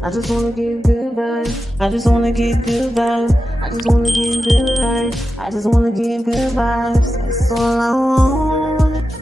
I just wanna give good vibes. I just wanna give good vibes. I just wanna give good vibes. I just wanna give good vibes. That's all I want.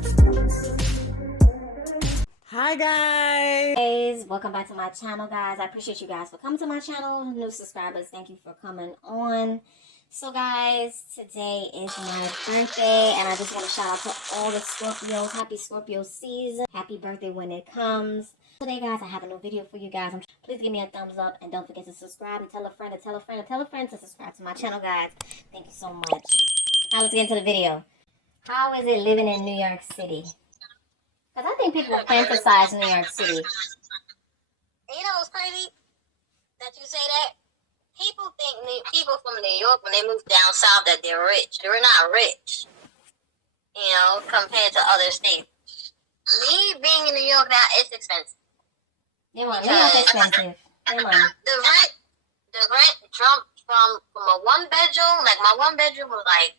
Hi guys, welcome back to my channel, guys. I appreciate you guys for coming to my channel. New subscribers, thank you for coming on. So guys, today is my birthday, and I just want to shout out to all the Scorpios. Happy Scorpio season. Happy birthday when it comes. Today, guys, I have a new video for you guys. Please give me a thumbs up, and don't forget to subscribe, and tell a friend, and tell a friend, and tell a friend to subscribe to my channel, guys. Thank you so much. Now let's get into the video. How is it living in New York City? Because I think people fantasize New York City. You know what's crazy? That you say that? People think people from New York, when they move down south, that they're rich. They're not rich, you know, compared to other states. Me being in New York now, it's expensive. Yeah, man, New York expensive. Yeah, man. The rent jumped from a one bedroom. Like my one bedroom was like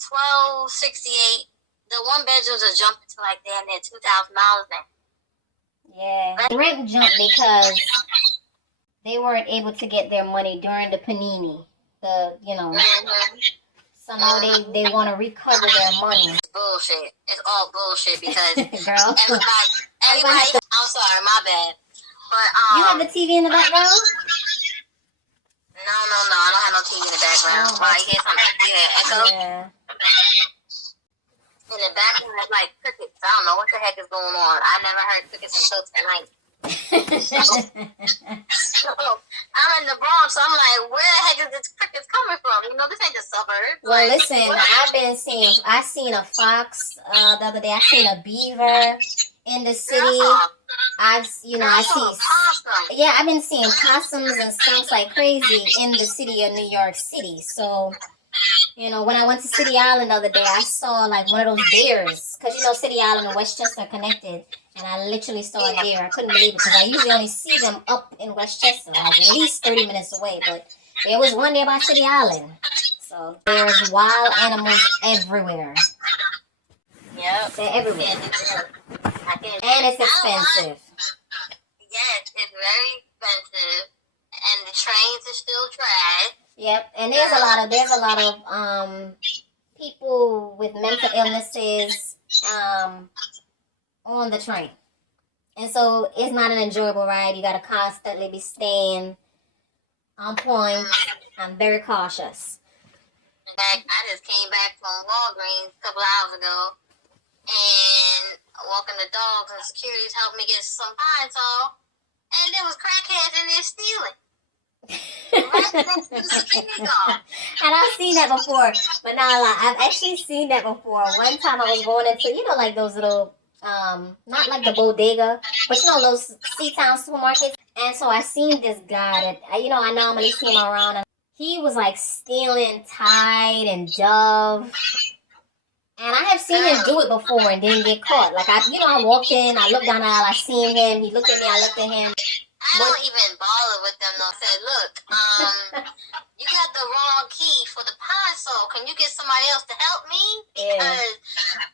$1,268. The one bedrooms are jumping to like damn near $2,000 now. Yeah, the rent jumped because they weren't able to get their money during the panini. So now they want to recover their money. It's bullshit. It's all bullshit because girl, everybody. I'm sorry, my bad. But you have the TV in the background? No, I don't have no TV in the background. Why you hear something? Yeah, echo. Yeah. In the background, it's like crickets. I don't know what the heck is going on. I never heard crickets until tonight. So, I'm in the Bronx, so I'm like, where the heck is this crickets coming from? You know, this ain't the suburbs. Well, listen, I seen a fox the other day. I seen a beaver in the city. I've been seeing possums and skunks like crazy in the city of New York City. So, you know, when I went to City Island the other day, I saw like one of those deers. Because, you know, City Island and Westchester are connected. And I literally saw a deer. I couldn't believe it because I usually only see them up in Westchester, like at least 30 minutes away. But there was one nearby City Island. So there's wild animals everywhere. Yep. They're everywhere. And it's expensive. Yes, it's very expensive. And the trains are still trash. Yep, and there's a lot of people with mental illnesses on the train, and so it's not an enjoyable ride. You gotta constantly be staying on point. I'm very cautious. In fact, I just came back from Walgreens a couple hours ago, and walking the dogs, and security's helped me get some Pine Sol, and there was crackheads in there stealing. And I've seen that before, but now I've actually seen that before. One time I was going into, you know, like those little, not like the bodega, but you know those C-Town supermarkets. And so I seen this guy that, you know, I normally see him around, and he was like stealing Tide and Dove. And I have seen him do it before and didn't get caught. Like I walked in, I looked down the aisle, I seen him, he looked at me, I looked at him. I don't even bother with them though. I said, look, you got the wrong key for the Pine Sol. Can you get somebody else to help me? Because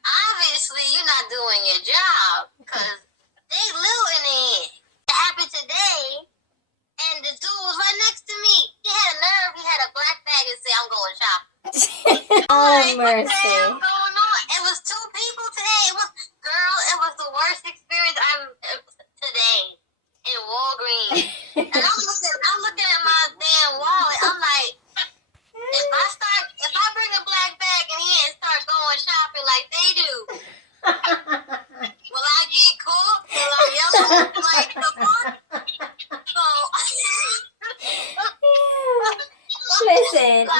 obviously you're not doing your job. Because they looting it. It happened today, and the dude was right next to me. He had a nerve. He had a black bag and said, I'm going shopping. Oh, like, mercy. What the hell going on? It was two people today. It was the worst experience today. In Walgreens, and I'm looking at my damn wallet. I'm like, if I bring a black bag in here and start going shopping like they do, will I get caught? Will I yell? Like the fuck? So listen.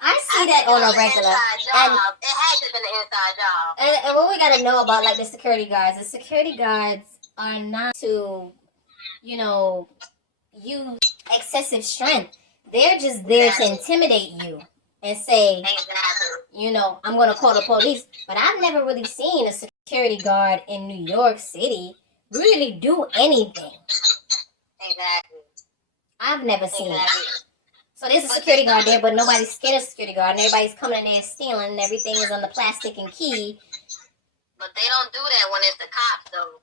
I see that on a regular. And it has to be an inside job. And what we gotta know about like the security guards are not to, you know, use excessive strength. They're just there to intimidate you and say, you know, I'm going to call the police. But I've never really seen a security guard in New York City really do anything. Exactly. I've never seen it. So there's a security guard there, but nobody's scared of security guard, and everybody's coming in there stealing, and everything is on the plastic and key. But they don't do that when it's the cops, though.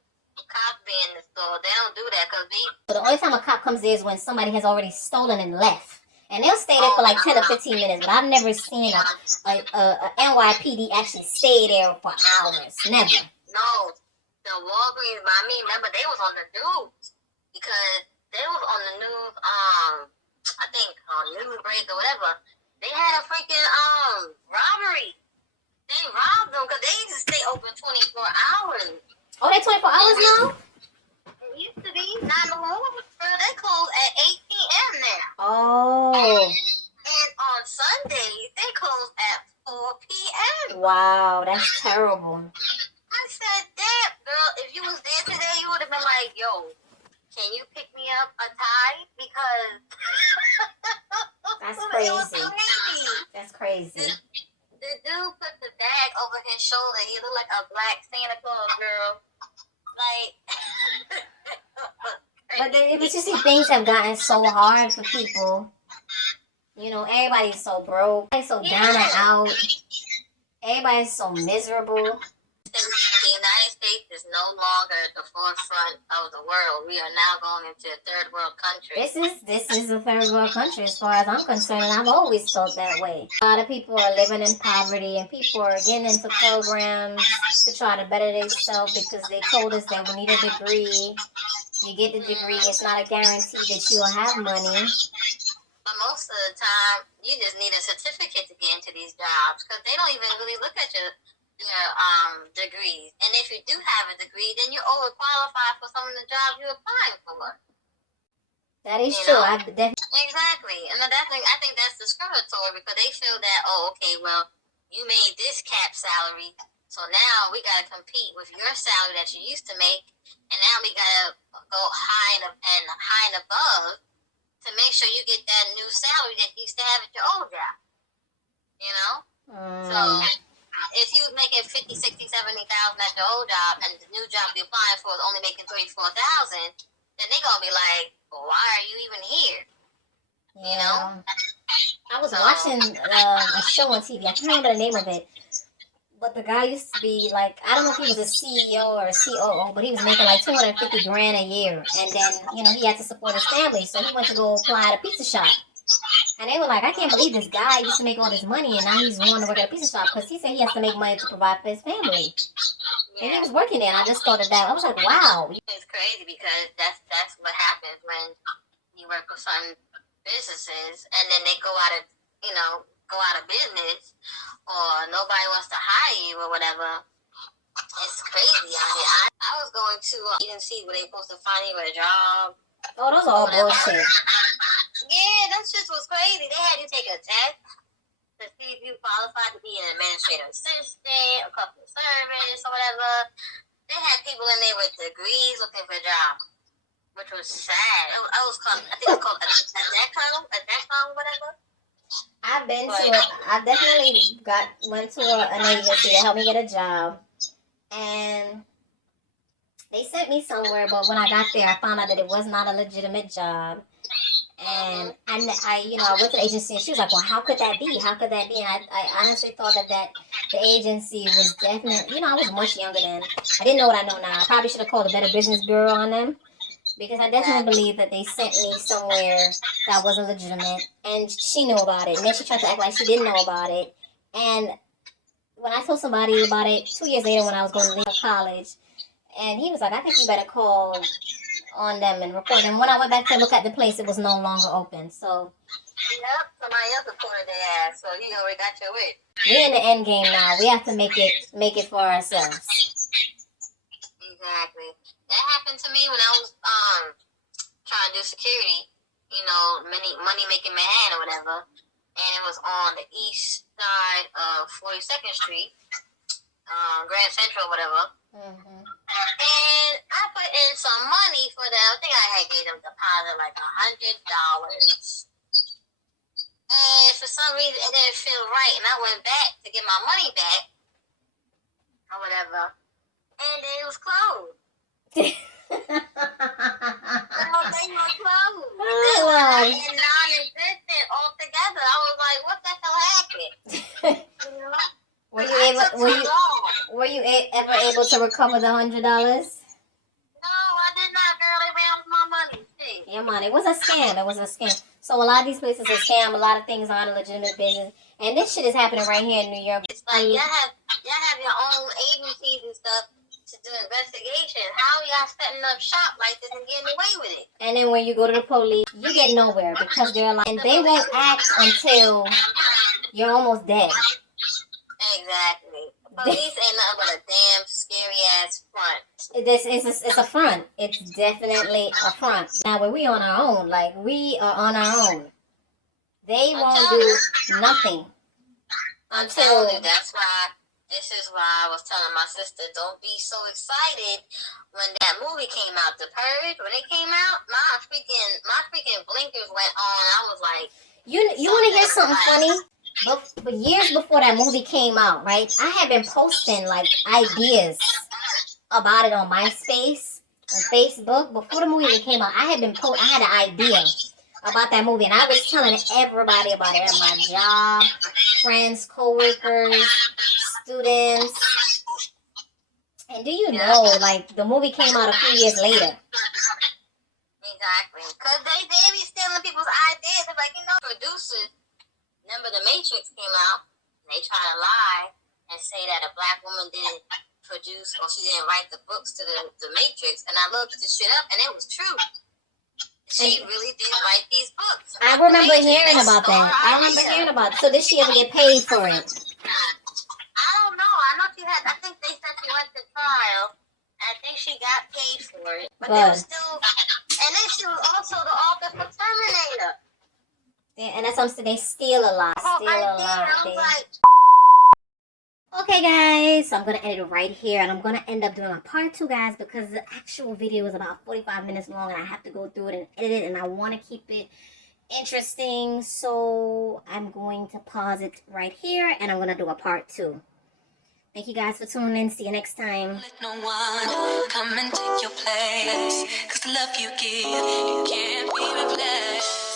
cops be in the store. They don't do that because The only time a cop comes is when somebody has already stolen and left. And they'll stay there for like 10 or 15 minutes, but I've never seen a NYPD actually stay there for hours. Never. No, the Walgreens by me, remember, they was on the news because they was on the news, I think on News Break or whatever. They had a freaking robbery. They robbed them because they used to stay open 24 hours. Oh, they 24 hours now? It used to be, not no more. Girl, they close at 8 p.m. now. Oh. And on Sundays, they close at 4 p.m. Wow, that's terrible. I said, damn, girl, if you was there today, you would have been like, yo, can you pick me up a tie? Because That's it was crazy. crazy. That's crazy. The dude put the bag over his shoulder. He looked like a black Santa Claus, girl. Like, But you see, things have gotten so hard for people. You know, everybody's so broke. Everybody's so down and out. Everybody's so miserable. the United States is no longer at the forefront of the world. We are now going into a third world country. This is a third world country as far as I'm concerned, and I've always felt that way. A lot of people are living in poverty, and people are getting into programs to try to better themselves because they told us that we need a degree. You get the degree, it's not a guarantee that you'll have money. But most of the time, you just need a certificate to get into these jobs because they don't even really look at your degrees. And if you do have a degree, then you're overqualified for some of the jobs you're applying for. That is true. Exactly. And I think that's discriminatory because they feel that, oh, okay, well, you made this cap salary, so now we got to compete with your salary that you used to make, and now we got to go high and above to make sure you get that new salary that you used to have at your old job. You know? So if you was making 50, 60, 70,000 at your old job and the new job you're applying for is only making 34,000, then they're gonna be like, well, why are you even here? Yeah. You know? I was watching a show on TV. I can't remember the name of it. But the guy used to be like, I don't know if he was a CEO or a COO, but he was making like $250 grand a year. And then, you know, he had to support his family. So he went to go apply at a pizza shop. And they were like, I can't believe this guy used to make all this money and now he's going to work at a pizza shop because he said he has to make money to provide for his family. Yeah. And he was working there, and I just thought of that. I was like, wow. It's crazy because that's what happens when you work with certain businesses and then they go out of business or nobody wants to hire you or whatever. It's crazy out here. I was going to agency where they supposed to find you a job. Oh, those are all bullshit. Yeah, that shit was crazy. They had you take a test to see if you qualified to be an administrative assistant or customer service or whatever. They had people in there with degrees looking for jobs, which was sad. I think it was called a DECOM, whatever. I've definitely went to an agency to help me get a job, and they sent me somewhere, but when I got there, I found out that it was not a legitimate job. And I went to the agency, and she was like, well, how could that be? How could that be? And I honestly thought that the agency was definitely, I was much younger then. I didn't know what I know now. I probably should have called a Better Business Bureau on them, because I definitely believe that they sent me somewhere that wasn't legitimate, and she knew about it. And then she tried to act like she didn't know about it. And when I told somebody about it 2 years later when I was going to leave college, and he was like, I think you better call on them and report. And when I went back to look at the place, it was no longer open. So yep, somebody else reported their ass, so you already got your way. We're in the end game now. We have to make it for ourselves. Exactly. That happened to me when I was trying to do security, money making Manhattan or whatever, and it was on the east side of 42nd Street, Grand Central, whatever. Mm-hmm. And I put in some money for them. I think I had gave them a deposit like $100. And for some reason, it didn't feel right. And I went back to get my money back or whatever. And it was closed. They were closed. They were non-existent altogether. I was like, what the hell happened? Were you ever able to recover the $100? No, your money. It was a scam. It was a scam. So a lot of these places are scam. A lot of things aren't a legitimate business. And this shit is happening right here in New York. It's like y'all have your own agencies and stuff to do investigation. How y'all setting up shop like this and getting away with it? And then when you go to the police, you get nowhere because they're like, and they won't act until you're almost dead. Exactly. Police ain't nothing but a damn scary ass front. It's a front. It's definitely a front. Now when we on our own, like we are on our own, they won't do nothing until. That's why. This is why I was telling my sister, don't be so excited when that movie came out, The Purge. When it came out, my freaking blinkers went on. I was like, you want to hear something funny? But years before that movie came out, right? I had been posting like ideas about it on MySpace and Facebook before the movie even came out. I had an idea about that movie, and I was telling everybody about it at my job, friends, coworkers, students. And do you know, like, the movie came out a few years later. Exactly. Because they be stealing people's ideas. They're like, producers, remember The Matrix came out, they try to lie and say that a black woman didn't produce, or she didn't write the books to the Matrix. And I looked this shit up, and it was true. She really did write these books. I remember hearing about that. So did she ever get paid for it? I don't know. I know I think they said she went to trial. I think she got paid for it. But they were still, and then she was also the author for Terminator. Yeah, and that's something they steal a lot. Okay, guys, so I'm going to end it right here, and I'm going to end up doing a part 2, guys, because the actual video is about 45 minutes long, and I have to go through it and edit it, and I want to keep it interesting, so I'm going to pause it right here, and I'm going to do a part 2. Thank you guys for tuning in. See you next time. Let no one come and take your place, 'cause the love you give, you can't be replaced.